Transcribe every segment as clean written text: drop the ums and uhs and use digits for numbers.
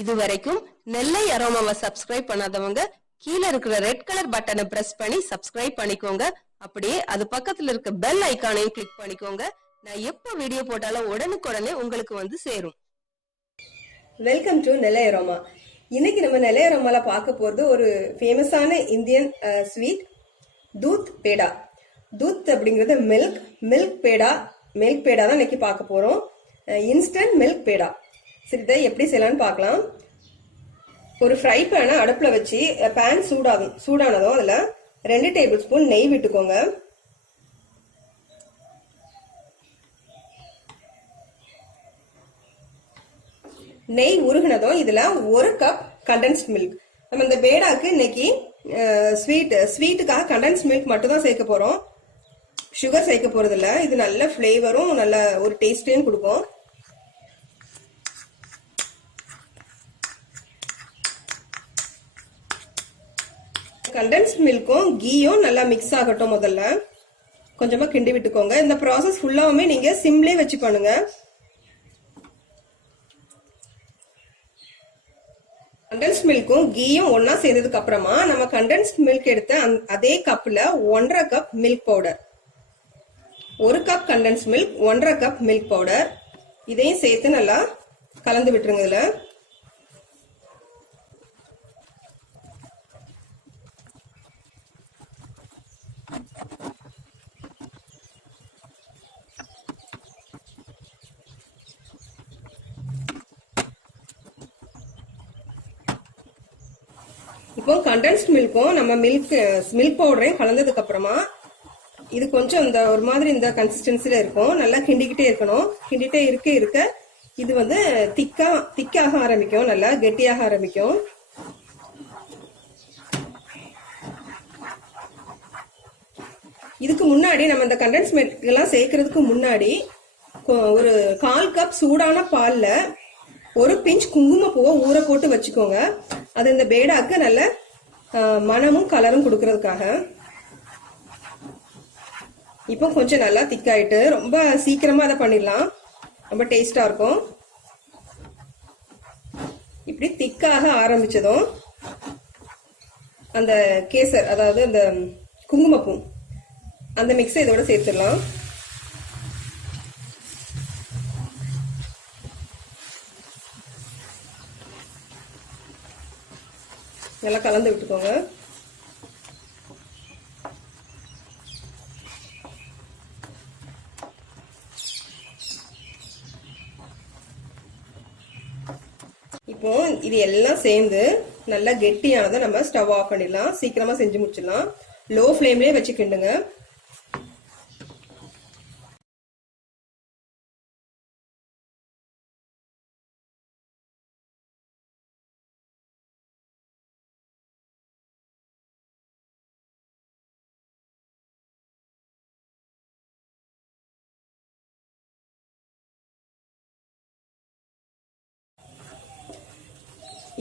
இதுவரைக்கும் நெல்லை அரோமாவை சப்ஸ்கிரைப் பண்ணாதவங்க கீழே இருக்கிற ரெட் கலர் பட்டனை பிரஸ் பண்ணி சப்ஸ்கிரைப் பண்ணிக்கோங்க. அப்படியே அது பக்கத்துல இருக்க பெல் ஐகானையும் கிளிக் பண்ணிக்கோங்க. நான் எப்ப வீடியோ போட்டாலும் உடனுக்குடனே உங்களுக்கு வந்து சேரும். Welcome to Nellai aroma. இன்னைக்கு நம்ம நெல்லை அரோமால பார்க்க போறது ஒரு ஃபேமஸான இந்தியன் ஸ்வீட் தூத் பேடா. தூத் அப்படிங்கிறது மில்க் பேடா தான் இன்னைக்கு பார்க்க போறோம். இன்ஸ்டன்ட் மில்க் பேடா. சரி, இதை எப்படி செய்யலாம்னு பார்க்கலாம். ஒரு ஃப்ரை பேனை அடுப்புல வச்சு பேன் சூடானதும் அதுல 2 டேபிள் ஸ்பூன் நெய் விட்டுக்கோங்க. நெய் உருகினதும் இதுல 1 கப் கண்டென்ஸ்ட் மில்க். நம்ம இந்த பேடாக்கு இன்னைக்கு ஸ்வீட்டுக்காக கண்டென்ஸ்ட் மில்க் மட்டும் தான் சேர்க்க போறோம். சுகர் சேர்க்க போறது இல்ல. இது நல்ல ஃபிளேவரும் நல்ல ஒரு டேஸ்டையும் கொடுக்கும். கண்டென்ஸ்ட் மில்க்கும் கீயும் நல்லா மிக்ஸ் ஆகட்டும். முதல்ல கொஞ்சமா கிண்டி விட்டுக்கோங்க. இந்த ப்ராசஸ் ஃபுல்லாவுமே நீங்க சிம்லே வச்சு பண்ணுங்க. கண்டென்ஸ்ட் மில்க்கும் கீயும் ஒன்னா சேர்ந்ததுக்கு அப்புறமா நம்ம கண்டென்ஸ்ட் மில்க் எடுத்த அதே கப்ல 1.5 cup milk powder, 1 cup condensed milk, 1.5 cup milk powder இதையும் சேர்த்து நல்லா கலந்து விட்டுருங்க. இதுல இப்போ கண்டென்ஸ்ட் மில்க்கும் நம்ம மில்க் பவுடரையும் கலந்ததுக்கு அப்புறமா இது கொஞ்சம் இந்த ஒரு மாதிரி இந்த கன்சிஸ்டன்சில இருக்கும். நல்லா கிண்டிக்கிட்டே இருக்கணும். கிண்டிட்டே இருக்க இது வந்து திக்காக ஆரம்பிக்கும், நல்லா கெட்டியாக ஆரம்பிக்கும். இதுக்கு முன்னாடி நம்ம இந்த கண்டென்ஸ் மில்க் எல்லாம் சேர்க்கறதுக்கு முன்னாடி ஒரு 1/4 கப் சூடான பால்ல 1 பிஞ்ச் குங்குமப்பூவை ஊற போட்டு வச்சுக்கோங்க. அது இந்த பேடாக்கு நல்ல மனமும் கலரும் கொடுக்கறதுக்காக. இப்போ கொஞ்சம் நல்லா திக்காயிட்டு ரொம்ப சீக்கிரமா அதை பண்ணிடலாம். ரொம்ப டேஸ்டா இருக்கும். இப்படி திக்காக ஆரம்பிச்சதும் அந்த கேசர், அதாவது அந்த குங்குமப்பூ, அந்த மிக்ஸை இதோட சேர்த்துடலாம். நல்லா கலந்து விட்டுக்கோங்க. இப்போ இது எல்லாம் சேர்ந்து நல்லா கெட்டியானதை நம்ம ஸ்டவ் ஆஃப் பண்ணிடலாம். சீக்கிரமா செஞ்சு முடிச்சிடலாம். லோ ஃப்ளேம்லயே வச்சு கிண்டுங்க.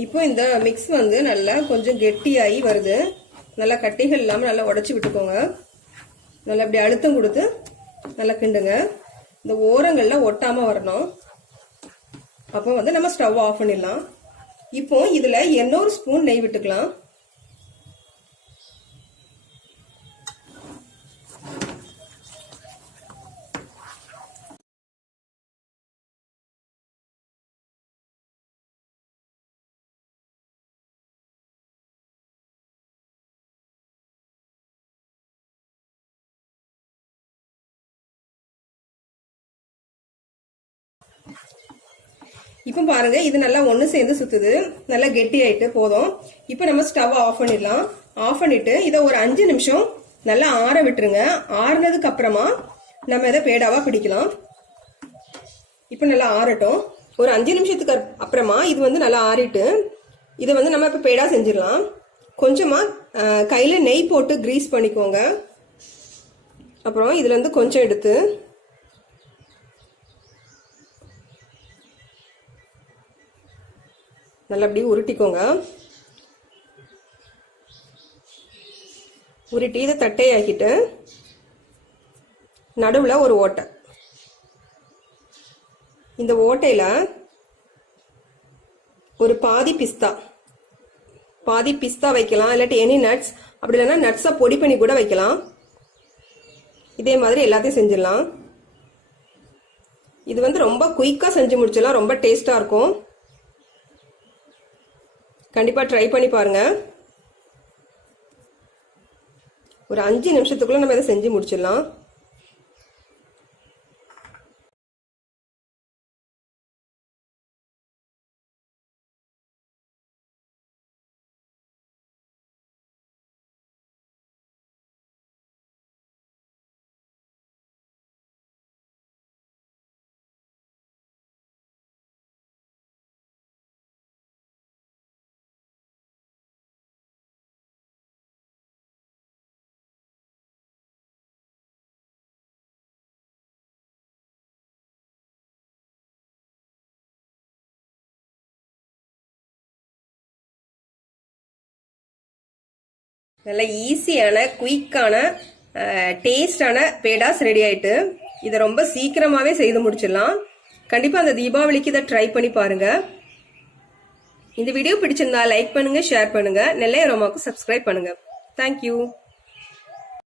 இப்போ இந்த மிக்ஸ் வந்து நல்லா கொஞ்சம் கெட்டியாகி வருது. நல்லா கட்டிகள் இல்லாமல் நல்லா உடச்சி விட்டுக்கோங்க. நல்லா அப்படி அழுத்தம் கொடுத்து நல்லா கிண்டுங்க. இந்த ஓரங்கள்ல ஒட்டாம வரணும். அப்போ வந்து நம்ம ஸ்டவ் ஆஃப் பண்ணிடலாம். இப்போ இதுல 800 ஸ்பூன் நெய் விட்டுக்கலாம். இப்போ பாருங்க, இது நல்லா ஒண்ணு சேர்ந்து சுத்துது. நல்லா கெட்டி ஆயிட்டு போதும். இப்போ நம்ம ஸ்டவ் ஆஃப் பண்ணிடலாம். ஆஃப் பண்ணிட்டு இதை ஒரு 5 நிமிஷம் நல்லா ஆற விட்டுருங்க. ஆறுனதுக்கு அப்புறமா நம்ம இதை பேடாவா பிடிக்கலாம். இப்போ நல்லா ஆறட்டும். ஒரு 5 நிமிஷத்துக்கு அப்புறமா இது வந்து நல்லா ஆறிட்டு இதை வந்து நம்ம இப்ப பேடா செஞ்சிடலாம். கொஞ்சமா கையில நெய் போட்டு கிரீஸ் பண்ணிக்கோங்க. அப்புறம் இதுல இருந்து கொஞ்சம் எடுத்து நல்லா அப்படி உருட்டிக்கோங்க. உருட்டி இதை தட்டையாக்கிட்டு நடுவுல ஒரு ஓட்டை, இந்த ஓட்டையில ஒரு பாதி பிஸ்தா வைக்கலாம், இல்லாட்டி எனி நட்ஸ், அப்படி இல்லைன்னா நட்ஸை பொடி பண்ணி கூட வைக்கலாம். இதே மாதிரி எல்லாத்தையும் செஞ்சிடலாம். இது வந்து ரொம்ப குயிக்கா செஞ்சு முடிச்சிடலாம், ரொம்ப டேஸ்டா இருக்கும். கண்டிப்பா ட்ரை பண்ணி பாருங்க. ஒரு 5 நிமிஷத்துக்குள்ள நம்ம இதை செஞ்சு முடிச்சிடலாம். நல்ல ஈஸியான குயிக்கான டேஸ்டான பேடாஸ் ரெடி ஆயிட்டு. இதை ரொம்ப சீக்கிரமாவே செய்து முடிச்சிடலாம். கண்டிப்பா அந்த தீபாவளிக்கு இதை ட்ரை பண்ணி பாருங்க. இந்த வீடியோ பிடிச்சிருந்தா லைக் பண்ணுங்க, ஷேர் பண்ணுங்க, நெல்லை அரோமாவுக்கு சப்ஸ்கிரைப் பண்ணுங்க. தேங்க்யூ.